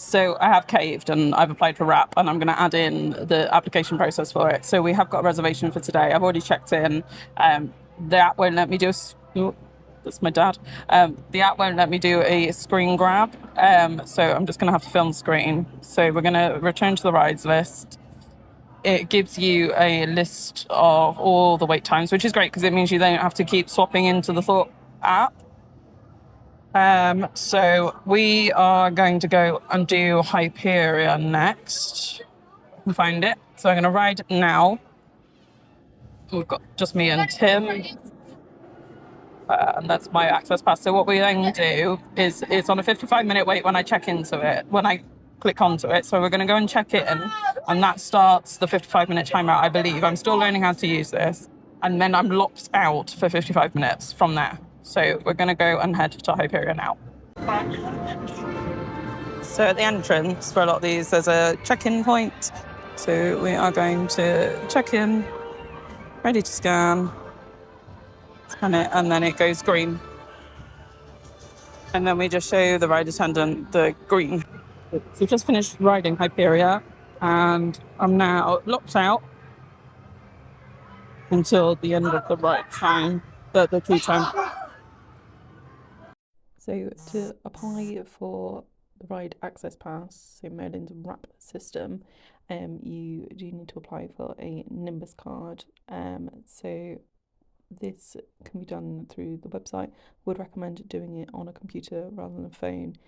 So I have caved and I've applied for RAP and I'm going to add in the application process for it. So we have got a reservation for today. I've already checked in. The app won't let me do that's my dad. The app won't let me do a screen grab. So I'm just going to have to film the screen. So we're going to return to the rides list. It gives you a list of all the wait times, which is great because it means you don't have to keep swapping into the Thorpe app. So we are going to go and do Hyperion next. And find it. So I'm going to ride now. We've got just me and Tim. And that's my access pass. So what we then do is it's on a 55-minute wait when I check into it, when I click onto it. So we're going to go and check it in, and that starts the 55-minute timer, I believe. I'm still learning how to use this. And then I'm locked out for 55 minutes from there. So we're going to go and head to Hyperion now. So at the entrance for a lot of these, there's a check-in point. So we are going to check in, ready to scan it, and then it goes green. And then we just show the ride attendant the green. So we've just finished riding Hyperion, and I'm now locked out until the end of the ride time, the queue time. So to apply for the Ride Access Pass, so Merlin's RAP system, you do need to apply for a Nimbus card. So this can be done through the website. Would recommend doing it on a computer rather than a phone.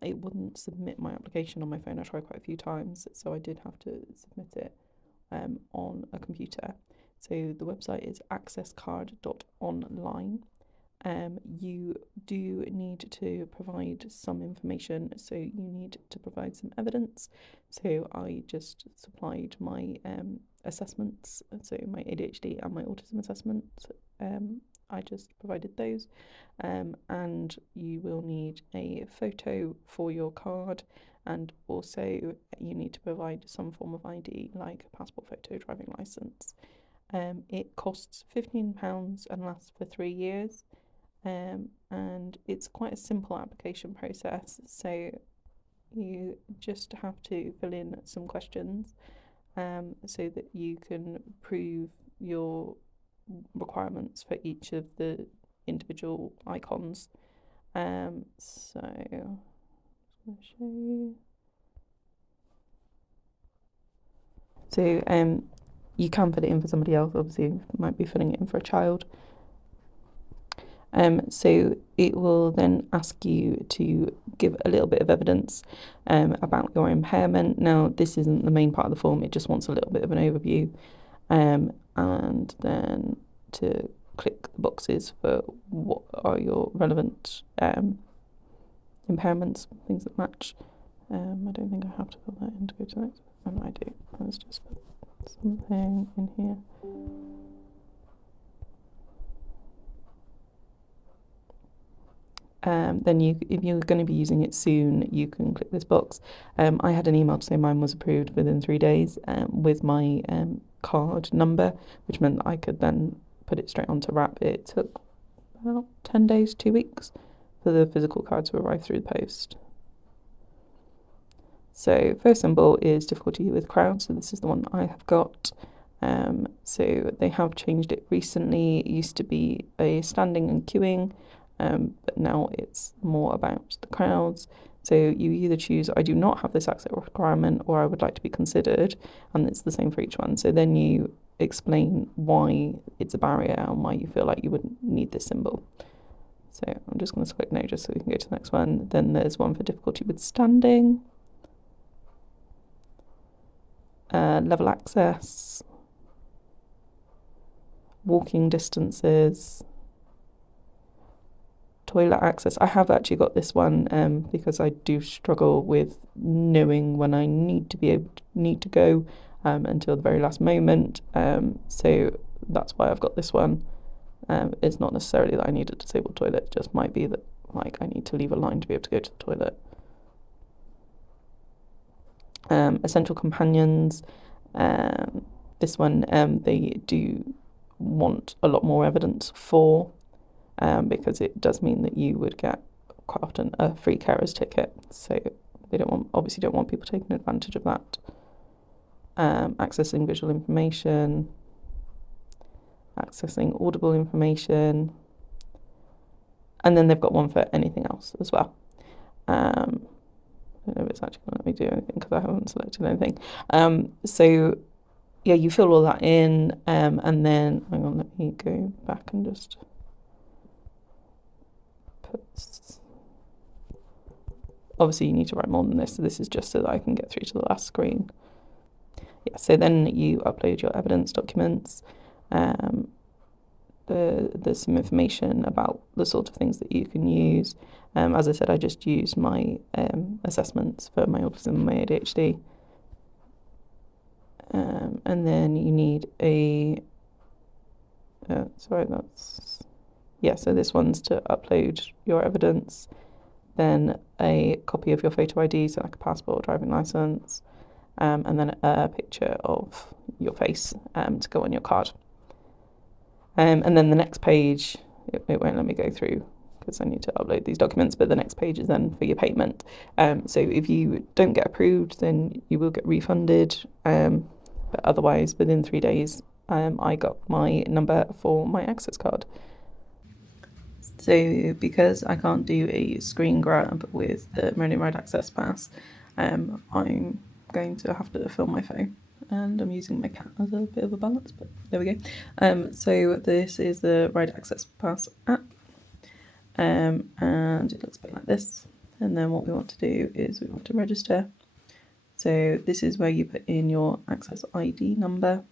It wouldn't submit my application on my phone. I tried quite a few times, so I did have to submit it on a computer. So the website is accesscard.online. You do need to provide some information, so you need to provide some evidence. So I just supplied my assessments, so my ADHD and my autism assessments. I just provided those, and you will need a photo for your card, and also you need to provide some form of ID like a passport photo, driving licence. It costs £15 and lasts for 3 years. And it's quite a simple application process, so you just have to fill in some questions so that you can prove your requirements for each of the individual icons. So I'm just going to show you. So you can fill it in for somebody else, obviously you might be filling it in for a child. So it will then ask you to give a little bit of evidence about your impairment. Now, this isn't the main part of the form, it just wants a little bit of an overview. And then to click the boxes for what are your relevant impairments, things that match. I don't think I have to fill that in to go to the next one. I do. Let's just put something in here. Then if you're going to be using it soon, you can click this box. I had an email to say mine was approved within 3 days with my card number, which meant that I could then put it straight onto RAP. It took about 10 days, 2 weeks for the physical card to arrive through the post. So first symbol is difficulty with crowd, so this is the one I have got. So they have changed it recently. It used to be a standing and queuing, but now it's more about the crowds. So you either choose, I do not have this access requirement, or I would like to be considered, and it's the same for each one. So then you explain why it's a barrier and why you feel like you would need this symbol. So I'm just going to click no just so we can go to the next one. Then there's one for difficulty with standing, level access, walking distances, toilet access. I have actually got this one because I do struggle with knowing when I need to go until the very last moment. So that's why I've got this one. It's not necessarily that I need a disabled toilet, it just might be that like I need to leave a line to be able to go to the toilet. Essential companions. This one they do want a lot more evidence for, because it does mean that you would get quite often a free carer's ticket. So they obviously don't want people taking advantage of that. Accessing visual information, accessing audible information, and then they've got one for anything else as well. I don't know if it's actually going to let me do anything because I haven't selected anything. So yeah, you fill all that in, and then hang on, let me go back and just put. Obviously, you need to write more than this, so this is just so that I can get through to the last screen. Yeah, so then you upload your evidence documents. There's some information about the sort of things that you can use. As I said, I just used my assessments for my autism and my ADHD. And then you need so this one's to upload your evidence, then a copy of your photo ID, so like a passport, driving license, and then a picture of your face to go on your card. And then the next page, it won't let me go through because I need to upload these documents, but the next page is then for your payment. So if you don't get approved, then you will get refunded. But otherwise, within 3 days, I got my number for my access card. So because I can't do a screen grab with the Merlin Ride Access Pass, I'm going to have to film my phone. And I'm using my cat as a bit of a balance, but there we go. So this is the Ride Access Pass app, and it looks a bit like this. And then what we want to do is we want to register. So this is where you put in your access ID number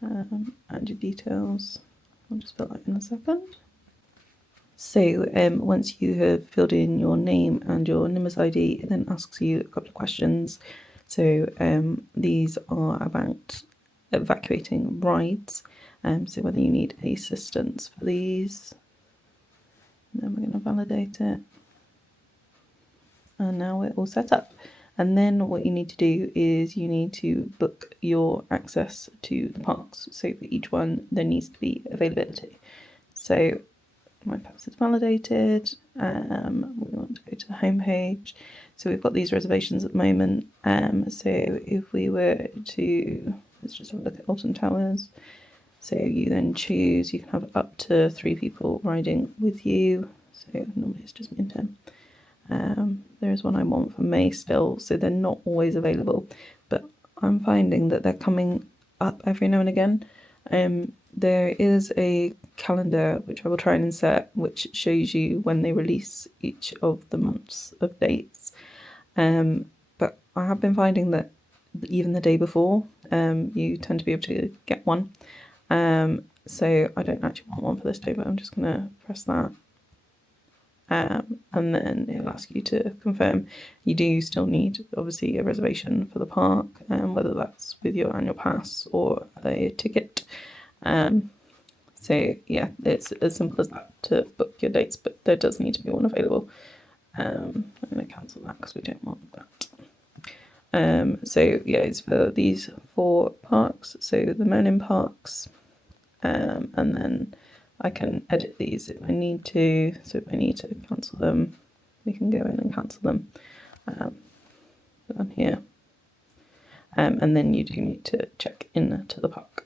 and your details. I'll just fill that in a second. So once you have filled in your name and your Nimbus ID, it then asks you a couple of questions. So these are about evacuating rides, so whether you need assistance for these. And then we're going to validate it. And now we're all set up. And then what you need to do is you need to book your access to the parks. So for each one, there needs to be availability. So my pass is validated. We want to go to the home page. So we've got these reservations at the moment. So if we were to, let's just have a look at Alton Towers. So you then choose, you can have up to 3 people riding with you. So normally it's just me and Tim. There is one I want for May still, so they're not always available, but I'm finding that they're coming up every now and again. There is a calendar which I will try and insert, which shows you when they release each of the months of dates. But I have been finding that even the day before, you tend to be able to get one. So I don't actually want one for this day, but I'm just going to press that. And then it'll ask you to confirm. You do still need, obviously, a reservation for the park, whether that's with your annual pass or a ticket. So yeah, it's as simple as that to book your dates, but there does need to be one available. I'm going to cancel that because we don't want that. So yeah, it's for these 4 parks. So the Merlin parks, and then I can edit these if I need to. So if I need to cancel them, we can go in and cancel them down here. And then you do need to check in to the park.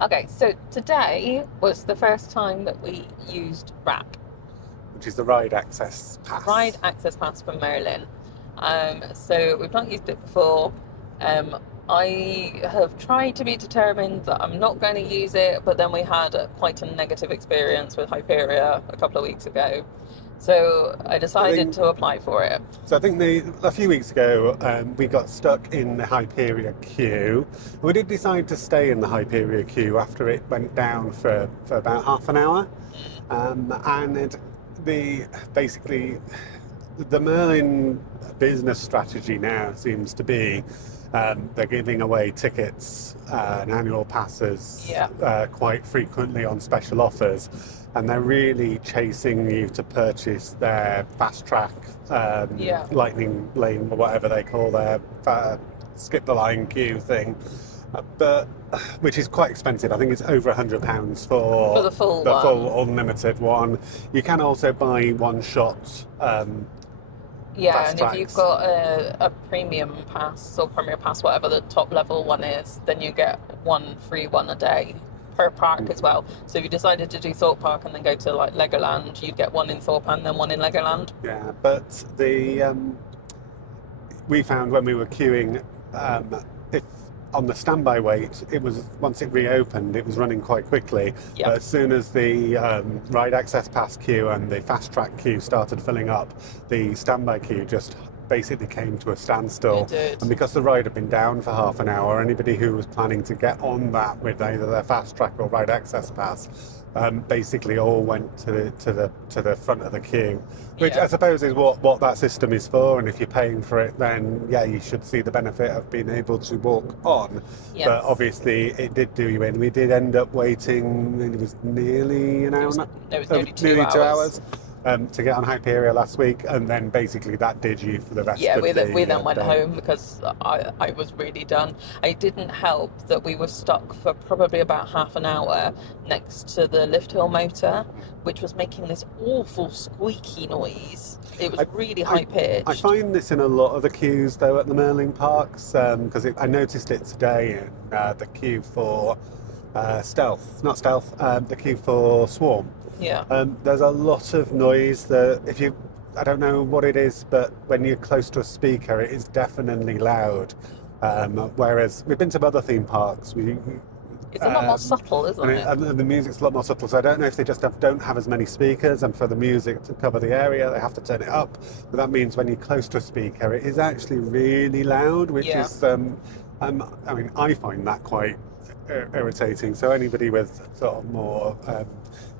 Okay, so today was the first time that we used RAP, which is the Ride Access Pass. Ride Access Pass from Merlin. So we've not used it before. I have tried to be determined that I'm not going to use it, but then we had quite a negative experience with Hyperia a couple of weeks ago. So I decided to apply for it. So I think a few weeks ago we got stuck in the Hyperia queue. We did decide to stay in the Hyperia queue after it went down for about half an hour. And basically the Merlin business strategy now seems to be they're giving away tickets and annual passes quite frequently on special offers, and they're really chasing you to purchase their fast track lightning lane or whatever they call their skip the line queue thing, but which is quite expensive. I think it's over £100 for the full full unlimited one. You can also buy one shot Yeah, fast and tracks. if you've got a premium pass or premier pass, whatever the top level one is, then you get one free one a day per park as well. So if you decided to do Thorpe Park and then go to like Legoland, you'd get one in Thorpe and then one in Legoland. Yeah, but we found when we were queuing, if on the standby wait, it was once it reopened, it was running quite quickly. Yeah. But as soon as the ride access pass queue and the fast track queue started filling up, the standby queue just basically came to a standstill. It did. And because the ride had been down for half an hour, anybody who was planning to get on that with either their fast track or ride access pass basically all went to the front of the queue, which Yeah. I suppose is what that system is for. And if you're paying for it, then yeah, you should see the benefit of being able to walk on. Yes. But obviously, it did do you in. We did end up waiting. It was nearly an hour. It was nearly 2 hours. To get on Hyperia last week, and then basically that did you for the rest Yeah, of we the then went day. home because I was really done. It didn't help that we were stuck for probably about half an hour next to the lift hill motor, which was making this awful squeaky noise. It was really high pitched. I find this in a lot of the queues though at the Merlin parks, because I noticed it today in the queue for the queue for Swarm. Yeah. There's a lot of noise that I don't know what it is, but when you're close to a speaker, it is definitely loud. Whereas we've been to other theme parks, It's a lot more subtle, isn't it? and the music's a lot more subtle. So I don't know if they just don't have as many speakers, and for the music to cover the area, they have to turn it up. But that means when you're close to a speaker, it is actually really loud, which Yeah. is, I find that quite irritating. So anybody with sort of more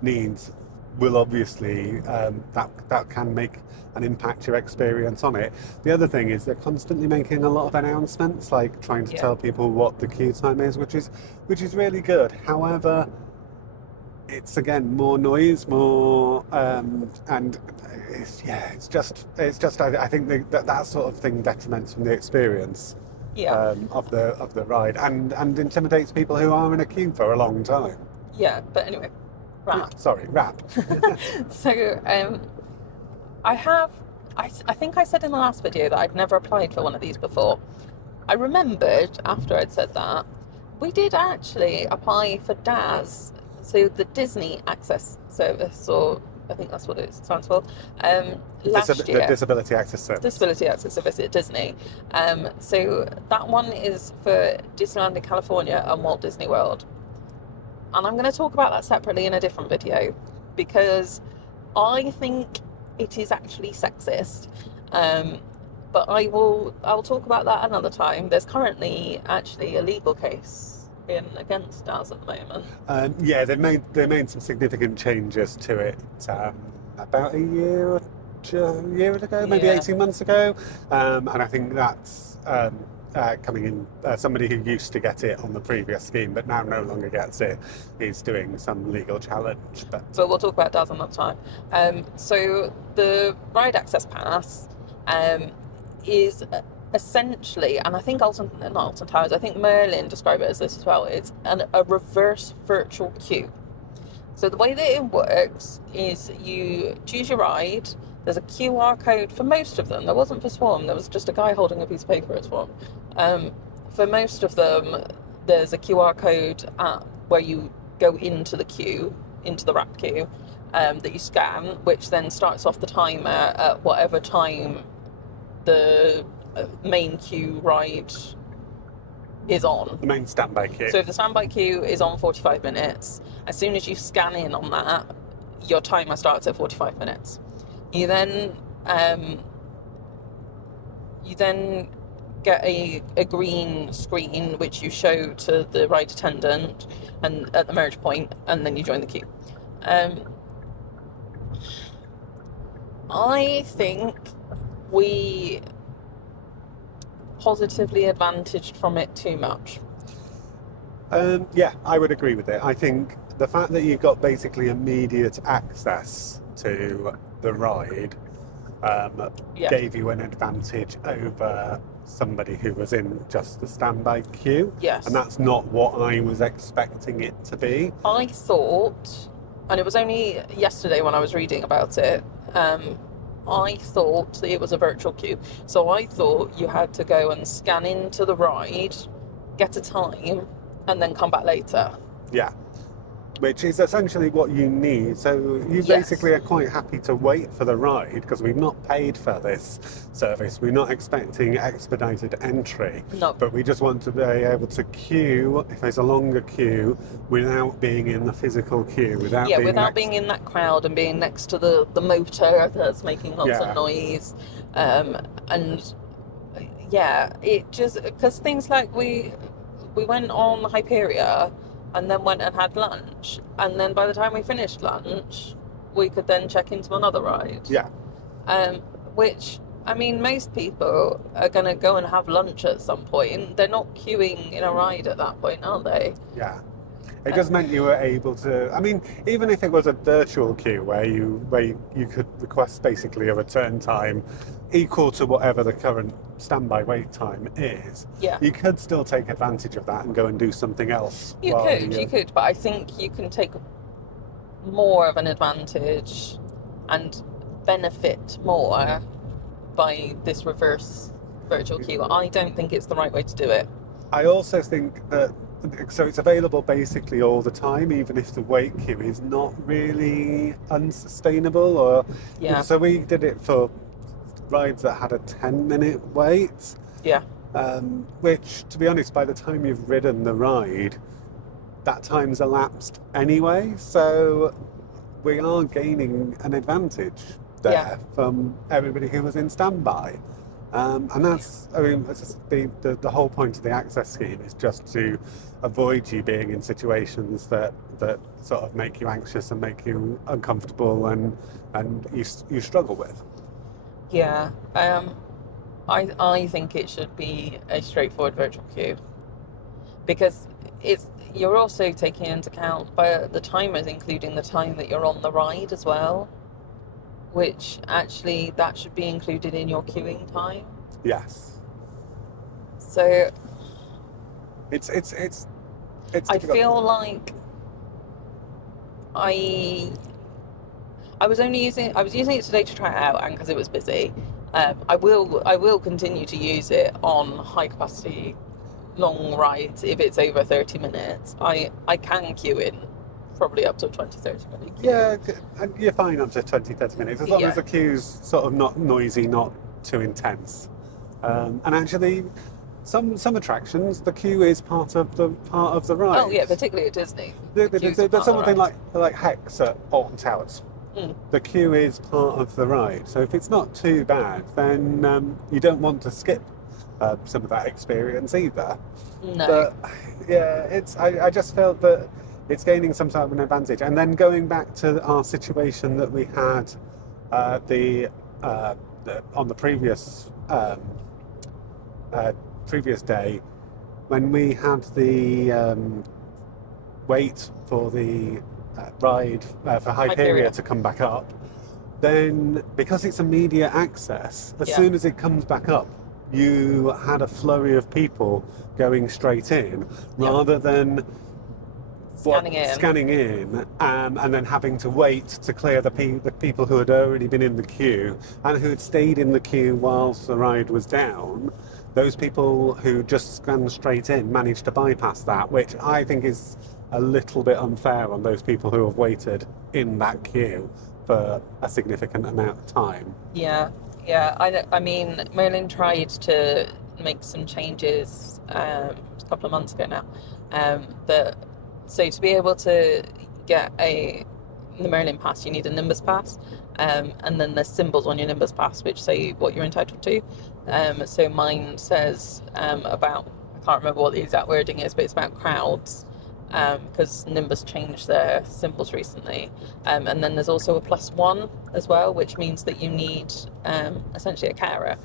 needs will obviously that can make and impact your experience on it. The other thing is they're constantly making a lot of announcements, like trying to tell people what the queue time is, which is really good. However, it's again more noise, more and it's just I think that sort of thing detriments from the experience. Yeah. Of the ride and intimidates people who are in a queue for a long time. Yeah, but anyway, wrap. Wrap. So, I think I said in the last video that I'd never applied for one of these before. I remembered after I'd said that, we did actually apply for DAS, so the Disney Access Service, or I think that's what it stands for, last year. The Disability Access Service. Disability Access Service at Disney. So that one is for Disneyland in California and Walt Disney World. And I'm going to talk about that separately in a different video because I think it is actually sexist. But I'll talk about that another time. There's currently actually a legal case against DAS at the moment. Yeah, they made some significant changes to it about a year ago, maybe Yeah. 18 months ago, and I think that's coming in. Somebody who used to get it on the previous scheme but now no longer gets it is doing some legal challenge. But we'll talk about DAS another time. So the Ride Access Pass is essentially, and I think not Alton Towers, I think Merlin described it as this as well, it's a reverse virtual queue. So the way that it works is you choose your ride, there's a QR code for most of them. There wasn't for Swarm, there was just a guy holding a piece of paper at Swarm. For most of them, there's a QR code where you go into the queue, into the wrap queue, that you scan, which then starts off the timer at whatever time the main queue ride is on. the main standby queue. So if the standby queue is on 45 minutes, as soon as you scan in on that, your timer starts at 45 minutes. You then get a green screen which you show to the ride attendant and at the merge point, and then you join the queue. I think we positively advantaged from it too much. Yeah, I would agree with it. I think the fact that you've got basically immediate access to the ride gave you an advantage over somebody who was in just the standby queue. Yes. And that's not what I was expecting it to be. I thought, and it was only yesterday when I was reading about it, I thought it was a virtual queue. So I thought you had to go and scan into the ride, get a time, and then come back later. Yeah. Which is essentially what you need. So you Yes. basically are quite happy to wait for the ride because we've not paid for this service. We're not expecting expedited entry. No. But we just want to be able to queue, if there's a longer queue, without being in the physical queue, without being in that crowd and being next to the motor that's making lots Yeah. of noise. And yeah, it just, because things like we went on Hyperia and then went and had lunch, and then by the time we finished lunch we could then check into another ride. Yeah. Which, I mean, most people are going to go and have lunch at some point. They're not queuing in a ride at that point, are they? Yeah. It just meant you were able to, I mean, even if it was a virtual queue where you could request basically a return time equal to whatever the current standby wait time is, Yeah. you could still take advantage of that and go and do something else. You could, but I think you can take more of an advantage and benefit more by this reverse virtual queue. I don't think it's the right way to do it. I also think that, so it's available basically all the time, even if the wait queue is not really unsustainable. Or Yeah. So we did it for rides that had a 10-minute wait. Yeah. Which, to be honest, by the time you've ridden the ride, that time's elapsed anyway. So we are gaining an advantage there from everybody who was in standby. And that's, I mean, it's just the whole point of the access scheme is just to avoid you being in situations that sort of make you anxious and make you uncomfortable and you struggle with. Yeah. I think it should be a straightforward virtual queue, because you're also taking into account by the timers, including the time that you're on the ride as well, which actually that should be included in your queuing time. Yes. So It's I difficult. feel like I was using it today to try it out, and because it was busy. I will continue to use it on high capacity long rides if it's over 30 minutes. I can queue in probably up to a 20-30 minute queue. Yeah, and you're fine up to 20-30 minutes as long as the queue's sort of not noisy, not too intense. And actually, some attractions, the queue is part of the ride. Oh yeah, particularly at Disney. There's something like Hex at Alton Towers. Mm. The queue is part of the ride, so if it's not too bad, then you don't want to skip some of that experience either. No. But yeah, I just felt that it's gaining some sort of an advantage. And then going back to our situation that we had on the previous day, when we had the wait for the ride for Hyperia to come back up, then because it's immediate access, as soon as it comes back up, you had a flurry of people going straight in rather than scanning in and then having to wait to clear the people who had already been in the queue and who had stayed in the queue whilst the ride was down. Those people who just scanned straight in managed to bypass that, which I think is a little bit unfair on those people who have waited in that queue for a significant amount of time. Yeah. I mean, Merlin tried to make some changes a couple of months ago now. So to be able to get the Merlin pass, you need a Nimbus pass, and then there's symbols on your Nimbus pass which say what you're entitled to. So mine says about, I can't remember what the exact wording is, but it's about crowds. Because Nimbus changed their symbols recently, and then there's also a +1 as well, which means that you need essentially a carer,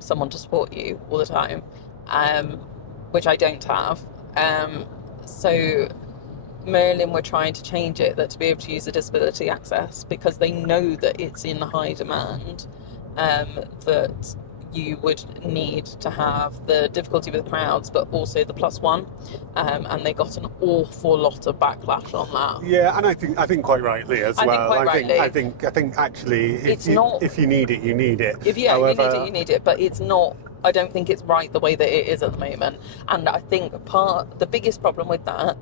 someone to support you all the time, which I don't have. So Merlin were trying to change it, that to be able to use the disability access, because they know that it's in high demand, that you would need to have the difficulty with crowds, but also the +1, and they got an awful lot of backlash on that. Yeah, and I think quite rightly as I think well. quite rightly. I think actually, It's not. if you need it, you need it. If you However, need it, but it's not. I don't think it's right the way that it is at the moment. And I think the biggest problem with that,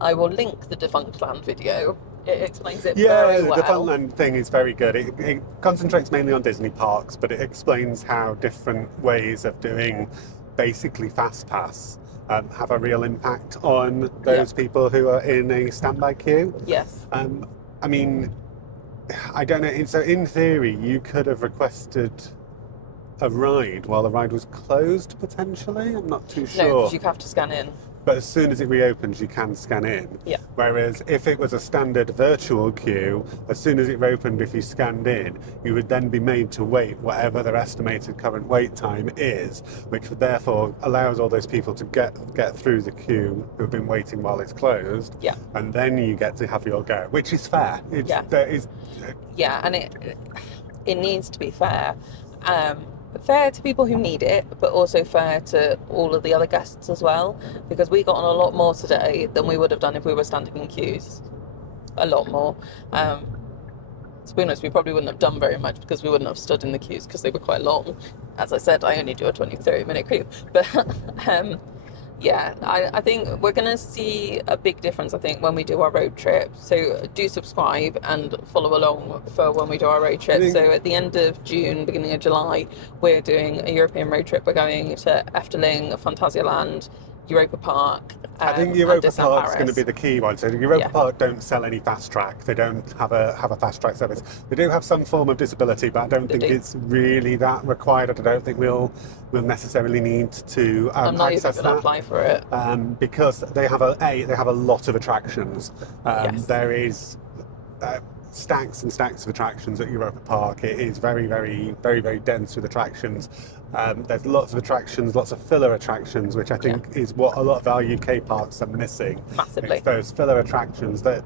I will link the Defunct Land video. It explains it very well. The Defunct thing is very good. It concentrates mainly on Disney parks, but it explains how different ways of doing basically fast pass have a real impact on those people who are in a standby queue. Yes. I mean, I don't know. So in theory, you could have requested a ride while the ride was closed, potentially. I'm not too sure. No, because you have to scan in. But as soon as it reopens, you can scan in. Yeah. Whereas if it was a standard virtual queue, as soon as it reopened, if you scanned in, you would then be made to wait whatever their estimated current wait time is, which therefore allows all those people to get through the queue who have been waiting while it's closed. Yeah. And then you get to have your go, which is fair. Yeah, and it needs to be fair. Fair to people who need it, but also fair to all of the other guests as well, because we got on a lot more today than we would have done if we were standing in queues. A lot more. To be honest, we probably wouldn't have done very much because we wouldn't have stood in the queues because they were quite long. As I said, I only do a 20-30 minute queue. But yeah, I think we're going to see a big difference, I think, when we do our road trip. So do subscribe and follow along for when we do our road trip. So at the end of June, beginning of July, we're doing a European road trip. We're going to Efteling, Phantasialand, Europa Park. I think Europa Park's going to be the key one. So Europa Park don't sell any fast track. They don't have a fast track service. They do have some form of disability, but I don't think it's really that required. I don't think we'll necessarily need to I'm not access even going to that apply for it. because they have a lot of attractions. There is stacks and stacks of attractions at Europa Park. It is very, very, very, very dense with attractions. There's lots of attractions, lots of filler attractions, which I think is what a lot of our UK parks are missing. Massively. It's those filler attractions that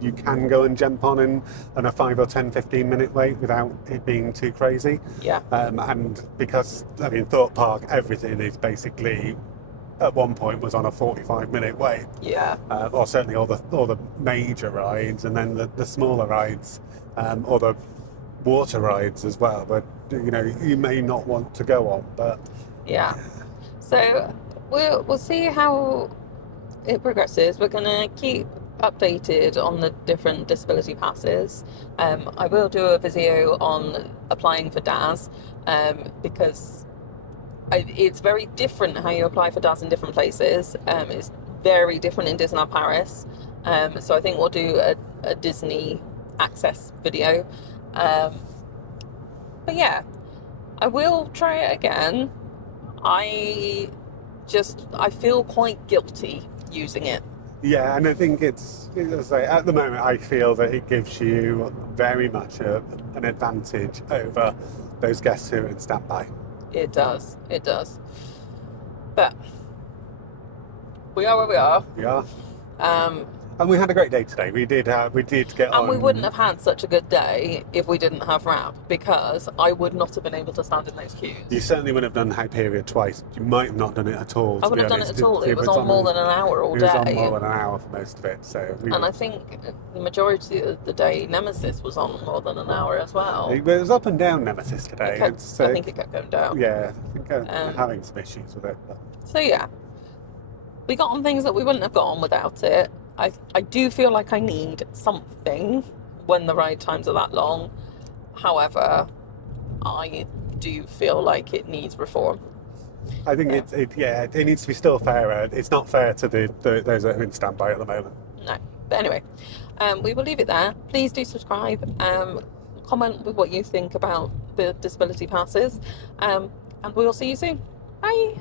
you can go and jump on in a 5 or 10, 15 minute wait without it being too crazy. Yeah. And because, I mean, Thorpe Park, everything is basically, at one point, was on a 45-minute wait. Yeah. Or certainly all the major rides, and then the smaller rides, or the water rides as well. But you may not want to go on. But yeah. So we'll see how it progresses. We're gonna keep updated on the different disability passes. I will do a video on applying for DAS, because it's very different how you apply for DAS in different places. It's very different in Disneyland Paris. So I think we'll do a Disney access video. But yeah, I will try it again. I feel quite guilty using it. yeah, and I think it's as I say, at the moment, I feel that it gives you very much an advantage over those guests who are in standby. It does. But we are where we are. Yeah. And we had a great day today. We did get on. And we wouldn't have had such a good day if we didn't have RAP, because I would not have been able to stand in those queues. You certainly wouldn't have done Hyperion twice. You might have not done it at all. I wouldn't have done it at all. It was on more than an hour all day. It was on more than an hour for most of it. And I think the majority of the day, Nemesis was on more than an hour as well. It was up and down Nemesis today. I think it kept going down. Yeah, I think I'm having some issues with it. But. So yeah, we got on things that we wouldn't have got on without it. I do feel like I need something when the ride times are that long. However, I do feel like it needs reform. I think it needs to be still fairer. It's not fair to those that are in standby at the moment. No. But anyway, we will leave it there. Please do subscribe. Comment with what you think about the disability passes. And we'll see you soon. Bye.